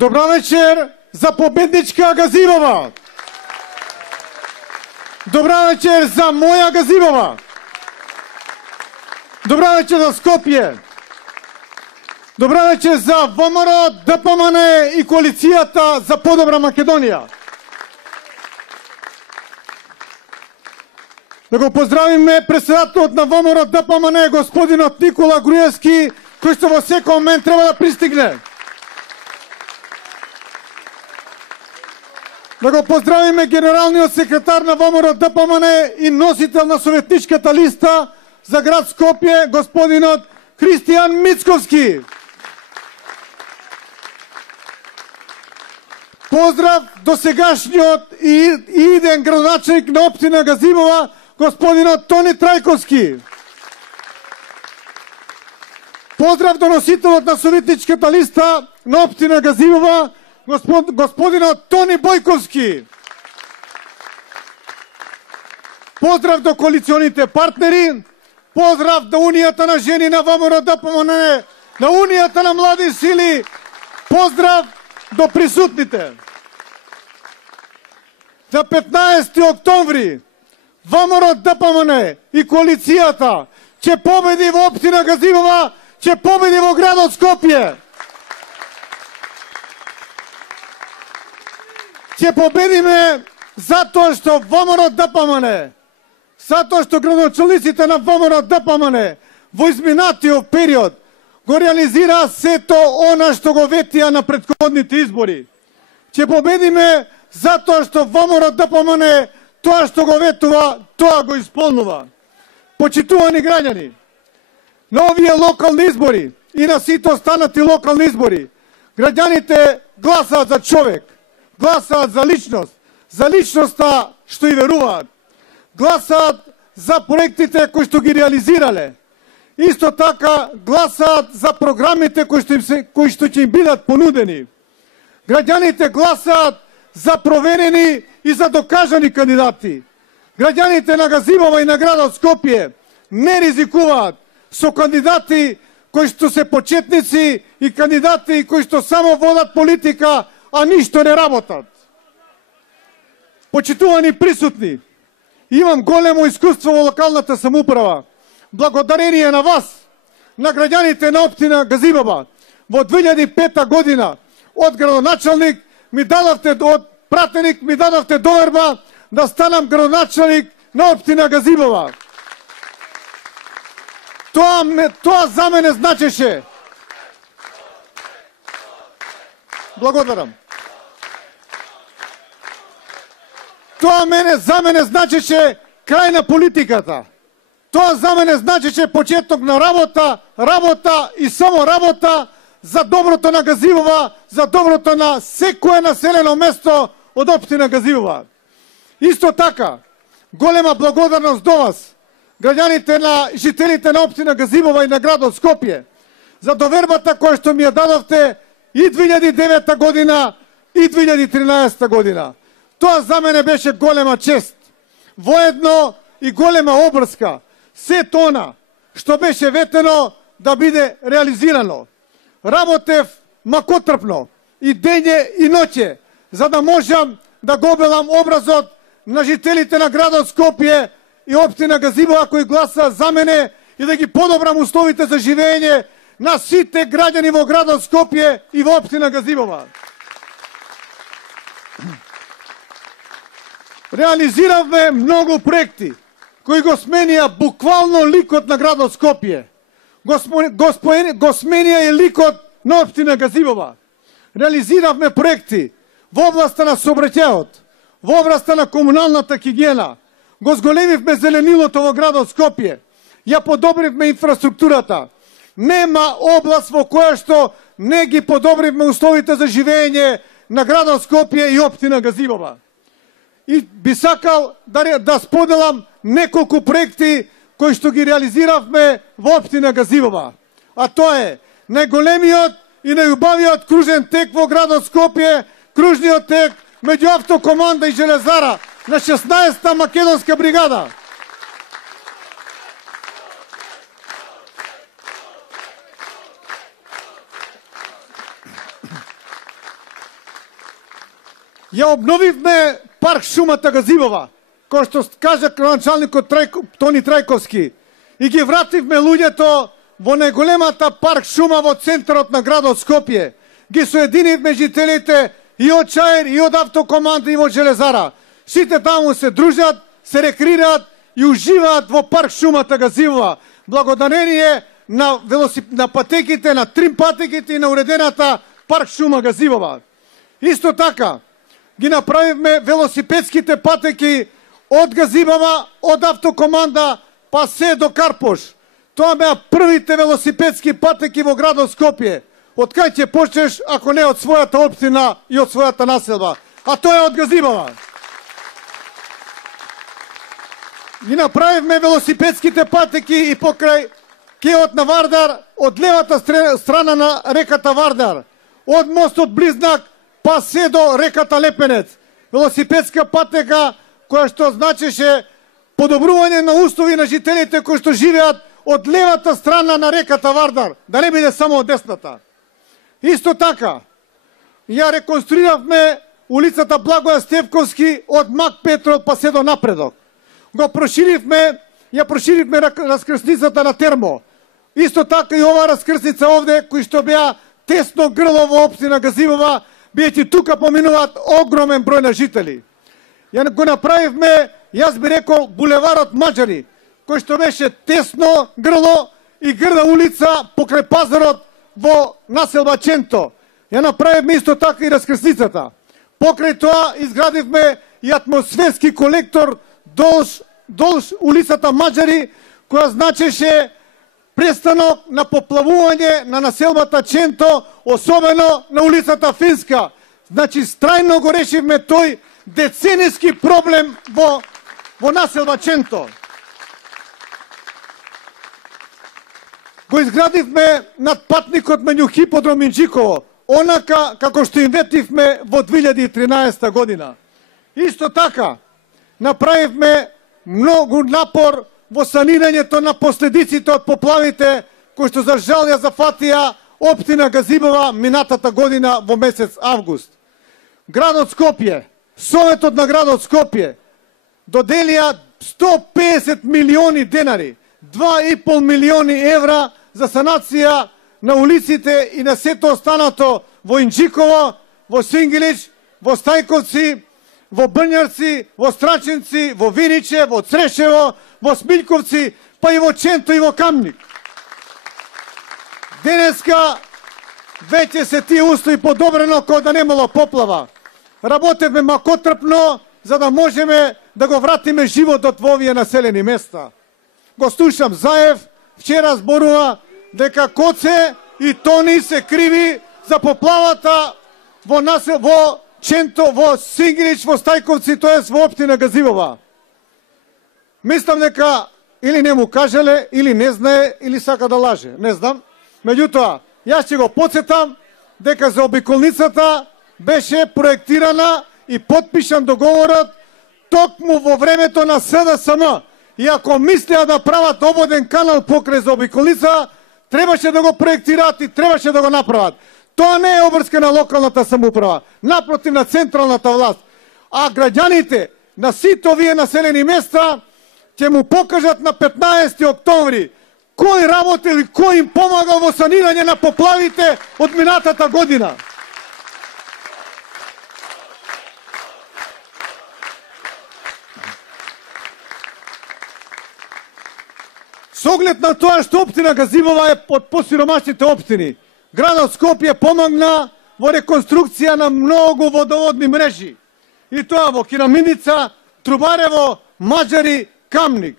Добра вечер за победничка Газимова. Добра вечер за моја Газимова. Добра вечер за Скопје. Добра вечер за ВМРО, ДПМН и коалицијата за подобра Македонија. Да го поздравиме председателот на ВМРО ДПМН, господинот Никола Груевски, кој што во секој момент треба да пристигне. Да го поздравиме генералниот секретар на ВМРО ДПМН и носител на советничката листа за град Скопје, господинот Христијан Мицковски. Поздрав до сегашниот и иден градоначелник на општина Газимова, господинот Тони Трајковски. Поздрав до носителот на советничката листа на општина Газимова, господинот Тони Бојковски. Поздрав до коалиционите партнери, поздрав до Унијата на жени на ВМРО ДПМН, на Унијата на млади сили, поздрав до присутните. За 15 октомври ВМРО ДПМН и коалицијата ќе победи во општина Газимова, ќе победи во градот Скопје. Ќе победиме затоа што ВМРО ДПМН, затоа што градоначалниците на ВМРО ДПМН во изминатиот период го реализираа сето она што го ветија на претходните избори. Ќе победиме затоа што ВМРО ДПМН тоа што го ветува, тоа го исполнува. Почитувани граѓани, на овие локални избори и на сите останати локални избори, граѓаните гласаат за човек, гласаат за личноста што и веруваат, гласаат за проектите кои што ги реализирале, исто така гласаат за програмите кои што ќе им бидат понудени. Граѓаните гласаат за проверени и за докажани кандидати. Граѓаните на Газимова и на градот Скопје не ризикуваат со кандидати кои што се почетници и кандидати кои што само водат политика, а ништо не работат. Почитувани присутни, имам големо искуство во локалната самоуправа. Благодарение на вас, на граѓаните на општина Газимова, во 2005 година од градоначалник ми дадовте, од пратеник ми дадовте доверба да станам градоначалник на општина Газимова. Тоа за мене значеше. Благодарам. Тоа за мене значеше крај на политиката. Тоа за мене значеше почеток на работа и само работа за доброто на Газимова, за доброто на секое населено место од општина Газимова. Исто така, голема благодарност до вас, граѓаните на жителите на општина Газимова и на градот Скопје, за довербата која што ми ја дадовте и 2009 година и 2013 година. Тоа за мене беше голема чест. Воедно и голема обрска. Сето она што беше ветено да биде реализирано. Работев макотрпно и дење и ноќе, за да можам да го обелам образот на жителите на градот Скопје и општина Газимова кои гласа за мене и да ги подобрам условите за живење на сите граѓани во градот Скопје и во општина Газимова. Реализиравме многу проекти кои го сменија буквално ликот на градот Скопје. Го сменија и ликот на општина Газимова. Реализиравме проекти во областа на сообраќајот, во областа на комуналната хигиена. Го зголемивме зеленилото во градот Скопје. Ја подобривме инфраструктурата. Нема област во која што не ги подобривме условите за живење на градот Скопје и општина Газимова. И би сакал да споделам неколку проекти кои што ги реализиравме во општина Газимова. А тоа е најголемиот и најубавиот кружен тек во градот Скопје, кружниот тек меѓу Автокоманда и Железара на 16-та македонска бригада. Ја обновивме парк шумата Газибова, кој што кажа началникот Тони Трајковски, и ги вративме луѓето во најголемата парк шума во центарот на градот Скопје. Ги соединивме жителите и од Чаир, и од Автокоманда, и од Железара. Сите таму се дружат, се рекреираат и уживаат во парк шумата Газибова, благодарение на патеките, на трим патеките и на уредената парк шума Газибова. Исто така, ги направивме велосипедските патеки од Газибова, од Автокоманда, па се до Карпош. Тоа беа првите велосипедски патеки во градот Скопје. Од кај ќе почнеш, ако не од својата општина и од својата населба? А тоа е од Газибова. Ги направивме велосипедските патеки и покрај кеот на Вардар, од левата страна на реката Вардар, од мостот Близнак, па се до реката Лепенец. Велосипедска патека која што значеше подобрување на услови на жителите кои што живеат од левата страна на реката Вардар, да не биде само од десната. Исто така, ја реконструиравме улицата Благоја Стевковски од Мак Петров па се до Напредок. Ја проширивме раскрсницата на Термо. Исто така и ова раскрсница овде, кои што беа тесно грло во општина Газибова, биејќи тука поминуваат огромен број на жители. Ја го направивме, јас би рекол, булеварот Маџари, кој што беше тесно грло и грда улица покрај пазарот во населба Ченто. Ја направивме исто така и раскрсницата. Покрај тоа изградивме и атмосферски колектор долж улицата Маџари, која значеше престанок на поплавување на населбата Ченто, особено на улицата Финска. Значи, страјно го решивме тој деценијски проблем во населба Ченто. Го изградивме надпатникот меѓу Хиподром и Джиково, онака како што им ветивме во 2013 година. Исто така, направивме многу напор во санирањето на последиците од поплавите кои што за жал ја зафатија општина Газибова минатата година во месец август. Градот Скопје, Советот на градот Скопје доделија 150 милиони денари, 2,5 милиони евра за санација на улиците и на сето останато во Инџиково, во Сингилич, во Стајковци, во Брњарци, во Страчинци, во Виниче, во Црешево, во Смилковци, па и во Ченто и во Камник. Денеска веќе се тие услови подобрено кога да немало поплава. Работевме макотрпно за да можеме да го вратиме животот во овие населени места. Го слушам Заев, вчера зборува дека Коце и Тони се криви за поплавата во Ченто, во Сингилич, во Стајковци, тоест во општина Газибова. Мислам дека или не му кажале, или не знае, или сака да лаже. Не знам. Меѓутоа, јас ќе го потсетам дека за обиколницата беше проектирана и подпишан договорот токму во времето на СДСМ. И ако мислеа да прават ободен канал покрај за обиколница, требаше да го проектираат и требаше да го направат. Тоа не е обврска на локалната самоуправа, напротив на централната власт. А граѓаните на сите овие населени места ќе му покажат на 15 октомври кој работил и кој им помагал во санирање на поплавите од минатата година. Со оглед на тоа што општина Газибова е од посиромашните општини, градот Скопје помогна во реконструкција на многу водоводни мрежи. И тоа во Кинаминица, Трубарево, Маџари, Камник.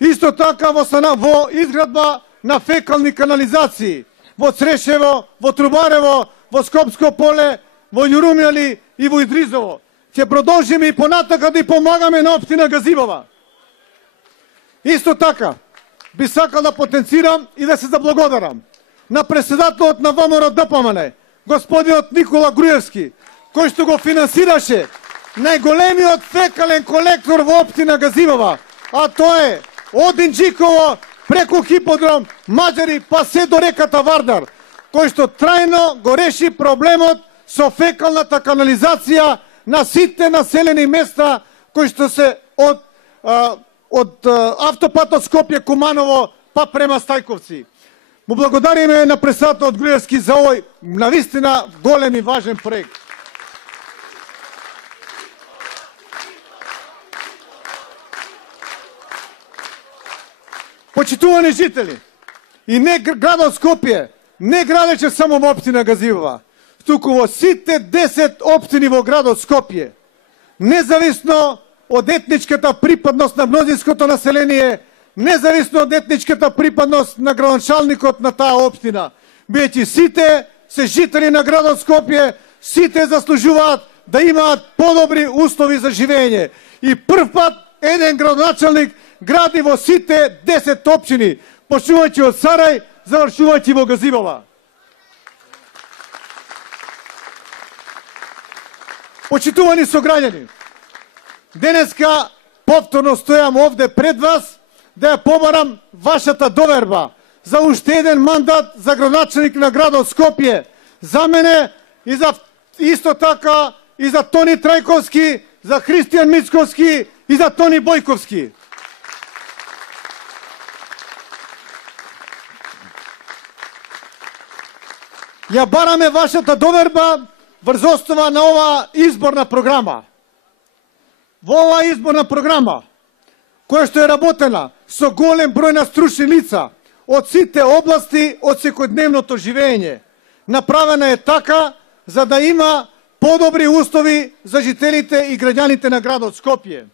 Исто така во изградба на фекални канализации во Црешево, во Трубарево, во Скопско поле, во Јурумјали и во Идризово. Ќе продолжиме и понатака да помагаме на општина Газибова. Исто така, би сакал да потенцирам и да се заблагодарам на председателот на ВМРО ДПМН, господинот Никола Груевски, кој што го финансираше најголемиот фекален колектор во општина Газибова, а тоа е од Инџиково преку Хиподром, Маџари, па се до реката Вардар, кој што трајно го реши проблемот со фекалната канализација на сите населени места кои што се од автопатот Скопје-Куманово па према Стајковци. Му благодариме на председател од Груевски за овој навистина голем и важен проект. Почитувани жители, и не градот Скопје, не градеше само во општина Газивова, туку во сите 10 општини во градот Скопје, независно од етничката припадност на мнозинското население, независно од етничката припадност на градоначалникот на таа општина, бидејќи сите се жители на градот Скопје, сите заслужуваат да имаат подобри услови за живење. И прв пат еден градоначалник гради во сите 10 општини, почнувајќи од Сарај, завршувајќи во Газивова. Почитувани сограѓани, денеска повторно стојам овде пред вас да ја побарам вашата доверба за уште еден мандат за градоначалник на градот Скопје, за мене и за исто така и за Тони Трајковски, за Христијан Мицковски и за Тони Бојковски. Ја бараме вашата доверба врз основа на оваа изборна програма. Во оваа изборна програма, која што е работена со голем број на стручни лица од сите области од секојдневното живење, направена е така за да има подобри услови за жителите и граѓаните на градот Скопје.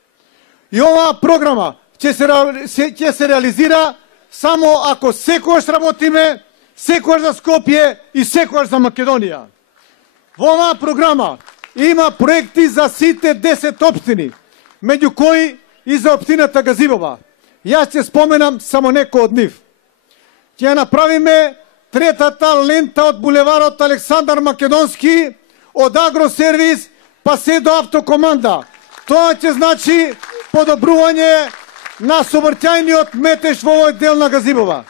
И оваа програма ќе се реализира само ако секојаш работиме, секојаш за Скопје и секојаш за Македонија. Во оваа програма има проекти за сите 10 општини, меѓу кои и за општината Газивова. Јас ќе споменам само некои од нив. Ќе направиме третата лента од булеварот Александар Македонски, од Агросервис па се до Автокоманда. Тоа ќе значи подобрување на сообраќајниот метеж во овој дел на Газивова.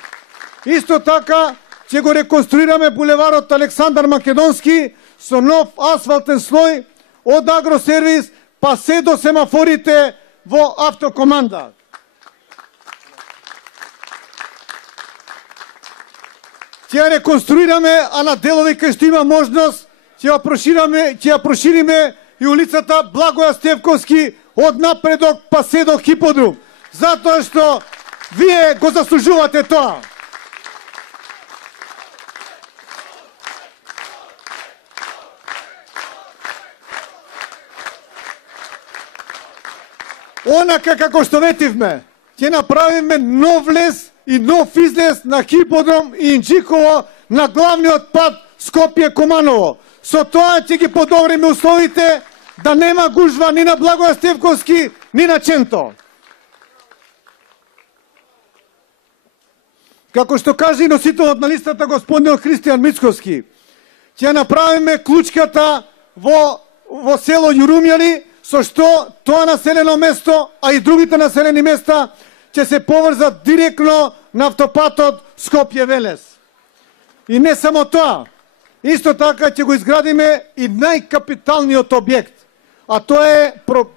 Исто така ќе го реконструираме булеварот Александар Македонски со нов асфалтен слој од Агросервис па се до семафорите во Автокоманда. Ќе ја реконструираме, а на делови кај што има можност ќе ја прошириме и улицата Благоја Стевковски од Напредок па се до Хиподрум, затоа што вие го заслужувате тоа. Онака како што ветивме, ќе направиме нов влез и нов излез на Хиподром и Инџиково на главниот пат Скопје-Куманово. Со тоа ќе ги подобриме условите да нема гужва ни на Благоја Стевковски, ни на Ченто. Како што каже носителот на листата господин Христијан Мицковски, ќе направиме клучката во село Јурумјани, со што тоа населено место, а и другите населени места, ќе се поврзат директно на автопатот Скопје-Велес. И не само тоа, исто така ќе го изградиме и најкапиталниот објект, а тоа е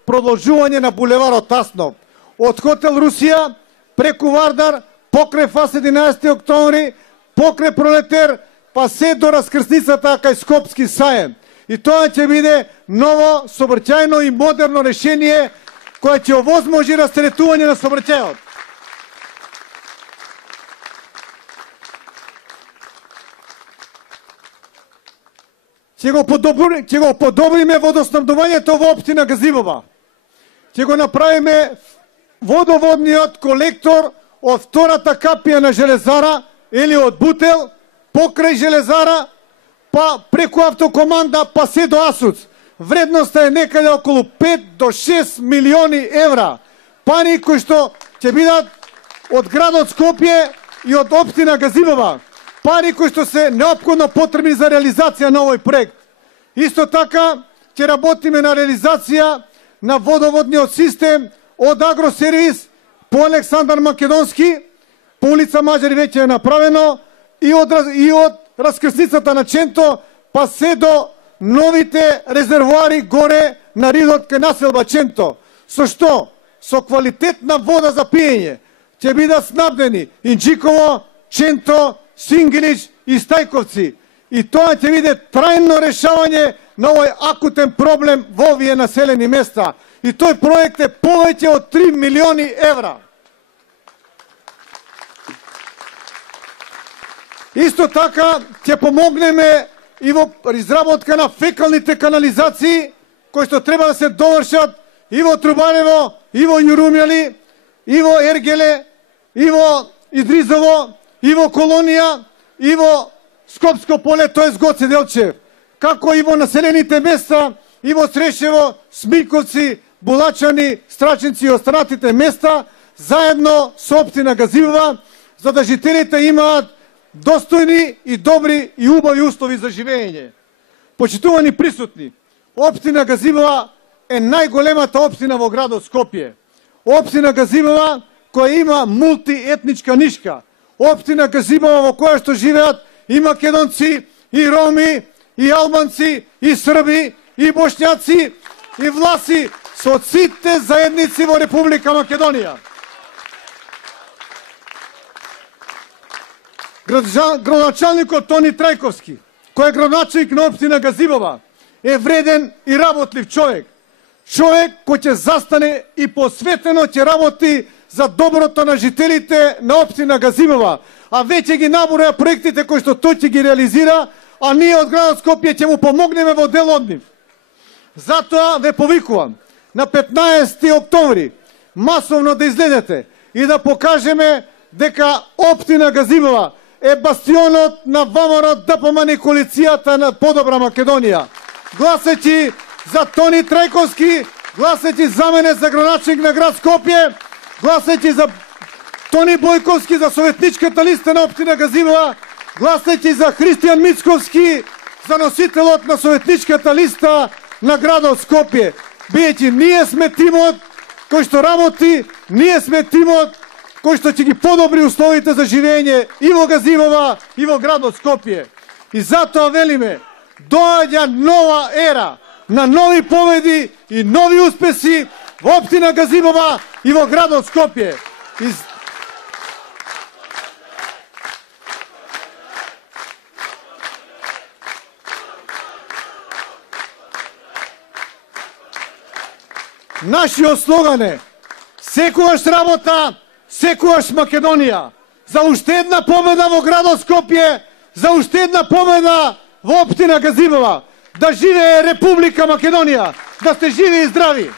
продолжување на булеварот Аснов, од хотел Русија, преку Вардар, покрај ФАС 11 октомври, покрај Пролетер, па се до раскрсницата кај Скопски саем. И тоа ќе биде ново сообраќајно и модерно решение кое ќе овозможи растретување на сообраќајот. Ќе го подобриме водоснабдувањето во општина Газивова. Ќе го направиме водоводниот колектор од втората капија на Железара или од Бутел, покрај Железара, па преку Автокоманда, па се до Асуц. Вредноста е некаде околу 5 до 6 милиони евра. Пари кои што ќе бидат од градот Скопје и од општина Газивова. Пари кои што се неопходно потребни за реализација на овој проект. Исто така ќе работиме на реализација на водоводниот систем од Агросервис по Александар Македонски, по улица Мажари веќе е направено, и од раскрсницата на Ченто, па се до новите резервоари горе на ридот кај населба Ченто. Со што? Со квалитетна вода за пиење ќе бидат снабдени Инџиково, Ченто, Сингелич и Стајковци. И тоа ќе биде трајно решавање на овој акутен проблем во овие населени места. И тој проект е повеќе од 3 милиони евра. Исто така ќе помогнеме и во изработка на фекалните канализации, кои што треба да се довршат и во Трубарево, и во Јурумјали, и во Ергеле, и во Идризово, и во Колонија, и во Скопско поле, тоест Гоце Делчев, како и во населените места, и во Срешево, Смилковци, Булачани, Страченци и останатите места, заедно со општина Газивова, за да жителите имаат достојни и добри и убави услови за живење. Почитувани присутни, општина Газивова е најголемата општина во градот Скопје. Општина Газивова која има мултиетничка нишка. Општина Газивова во која што живеат и македонци, и роми, и албанци, и срби, и бошњаци, и власи со сите заедници во Република Македонија. Градоначалникот Тони Трајковски, кој е градоначалник на општина Газивова, е вреден и работлив човек. Човек кој ќе застане и посветено ќе работи за доброто на жителите на општина Газивова, а веќе ги наброја проектите кои што тој ќе ги реализира, а ние од градот Скопје ќе му помогнеме во дел од нив. Затоа ве повикувам на 15 октомври масовно да излезете и да покажеме дека општина Газивова е бастионот на ВМРО ДПМН и коалицијата на Подобра Македонија. Гласајќи за Тони Трајковски, гласајќи за мене за градоначалник на град Скопје, гласајќи за Тони Бојковски за советничката листа на општина Газивова, гласајќи за Христијан Мицковски за носителот на советничката листа на градот Скопје. Бидејќи ние сме тимот кој што работи, ние сме тимот кој што ќе ги подобри условите за живење и во Газивова и во градот Скопје. И затоа велиме, доаѓа нова ера на нови победи и нови успеси во општина Газивова и во градот Скопје. Нашиот слоган е секогаш работа, секогаш Македонија. За уште една победа во градот Скопје, за уште една победа во општина Газивова. Да живее Република Македонија, да сте живи и здрави.